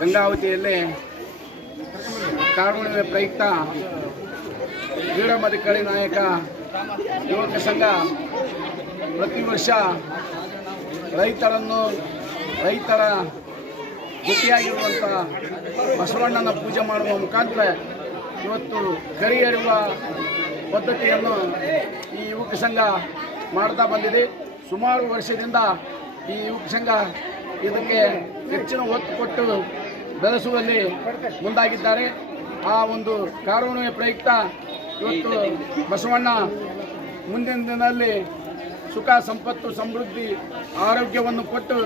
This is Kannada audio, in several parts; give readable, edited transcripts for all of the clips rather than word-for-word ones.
ಗಂಗಾವತಿಯಲ್ಲಿ ಕಾರುಣ್ಯ ಪ್ರಯುಕ್ತ ವೀರಮದಿಕಳಿ ನಾಯಕ ಯುವಕ ಸಂಘ ಪ್ರತಿ ವರ್ಷ ರೈತರ ಜೊತೆಯಾಗಿರುವಂಥ ಬಸವಣ್ಣನ ಪೂಜೆ ಮಾಡುವ ಮುಖಾಂತರ ಇವತ್ತು ಕರಿ ಎರೆಯುವ ಪದ್ಧತಿಯನ್ನು ಈ ಯುವಕ ಸಂಘ ಮಾಡ್ತಾ ಬಂದಿದೆ. ಸುಮಾರು ವರ್ಷದಿಂದ ಈ ಯುವಕ ಸಂಘ ಇದಕ್ಕೆ ಹೆಚ್ಚಿನ ಒತ್ತು ಕೊಟ್ಟು ಬೆಳೆಸುವಲ್ಲಿ ಮುಂದಾಗಿದ್ದಾರೆ. ಆ ಒಂದು ಕಾರುಣ್ಯ ಪ್ರಯುಕ್ತ ಇವತ್ತು ಬಸವಣ್ಣ ಮುಂದಿನ ದಿನದಲ್ಲಿ ಸುಖ ಸಂಪತ್ತು ಸಮೃದ್ಧಿ ಆರೋಗ್ಯವನ್ನು ಕೊಟ್ಟು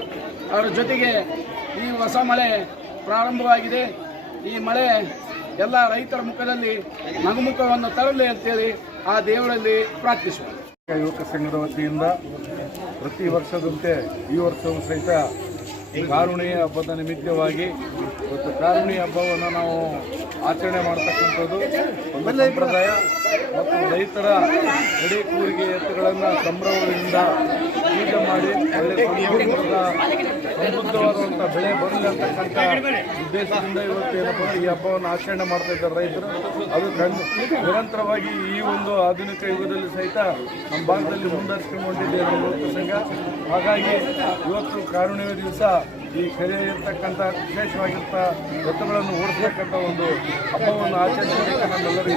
ಅವರ ಜೊತೆಗೆ ಈ ಹೊಸ ಮಳೆ ಪ್ರಾರಂಭವಾಗಿದೆ. ಈ ಮಳೆ ಎಲ್ಲ ರೈತರ ಮುಖದಲ್ಲಿ ನಗುಮುಖವನ್ನು ತರಲಿ ಅಂತೇಳಿ ಆ ದೇವರಲ್ಲಿ ಪ್ರಾರ್ಥಿಸುವ. ಯುವಕ ಸಂಘದ ವತಿಯಿಂದ ಪ್ರತಿ ವರ್ಷದಂತೆ ಈ ವರ್ಷವೂ ಸಹಿತ ಕಾರುಣ್ಯ ಹಬ್ಬದ ನಿಮಿತ್ತವಾಗಿ ಇವತ್ತು ಕಾರುಣ್ಯ ಹಬ್ಬವನ್ನು ನಾವು ಆಚರಣೆ ಮಾಡ್ತಕ್ಕಂಥದ್ದು ಒಂದು ಸಂಪ್ರದಾಯ ಮತ್ತು ರೈತರ ಎಡೆ ಕೂರಿಗೆ ಎತ್ತುಗಳನ್ನು ಸಂಭ್ರಮದಿಂದ ಈ ಪೂಜೆ ಮಾಡಿ ಒಳ್ಳೆ ಸಮೃದ್ಧವಾದಂಥ ಬೆಳೆ ಬರಲಿ ಅಂತಕ್ಕಂಥ ಉದ್ದೇಶದಿಂದ ಇವತ್ತು ಏನಪ್ಪ ಈ ಹಬ್ಬವನ್ನು ಆಚರಣೆ ಮಾಡ್ತಾ ಇದ್ದಾರೆ ರೈತರು. ಅದು ನಿರಂತರವಾಗಿ ಈ ಒಂದು ಆಧುನಿಕ ಯುಗದಲ್ಲಿ ಸಹಿತ ನಮ್ಮ ಭಾಗದಲ್ಲಿ ಮುಂದುವರಿಸಿಕೊಂಡಿದೆ ನಮ್ಮ ರೈತ ಸಂಘ. ಹಾಗಾಗಿ ಇವತ್ತು ಕಾರುಣಿಮೆ ದಿವಸ ಈ ಕೆರೆ ಇರ್ತಕ್ಕಂಥ ವಿಶೇಷವಾಗಿರ್ತ ಎತ್ತುಗಳನ್ನು ಓಡಿಸ್ತಕ್ಕಂಥ ಒಂದು ಹಬ್ಬವನ್ನು ಆಚರಿಸಲಿಕ್ಕೆ ನಮ್ಮೆಲ್ಲರೂ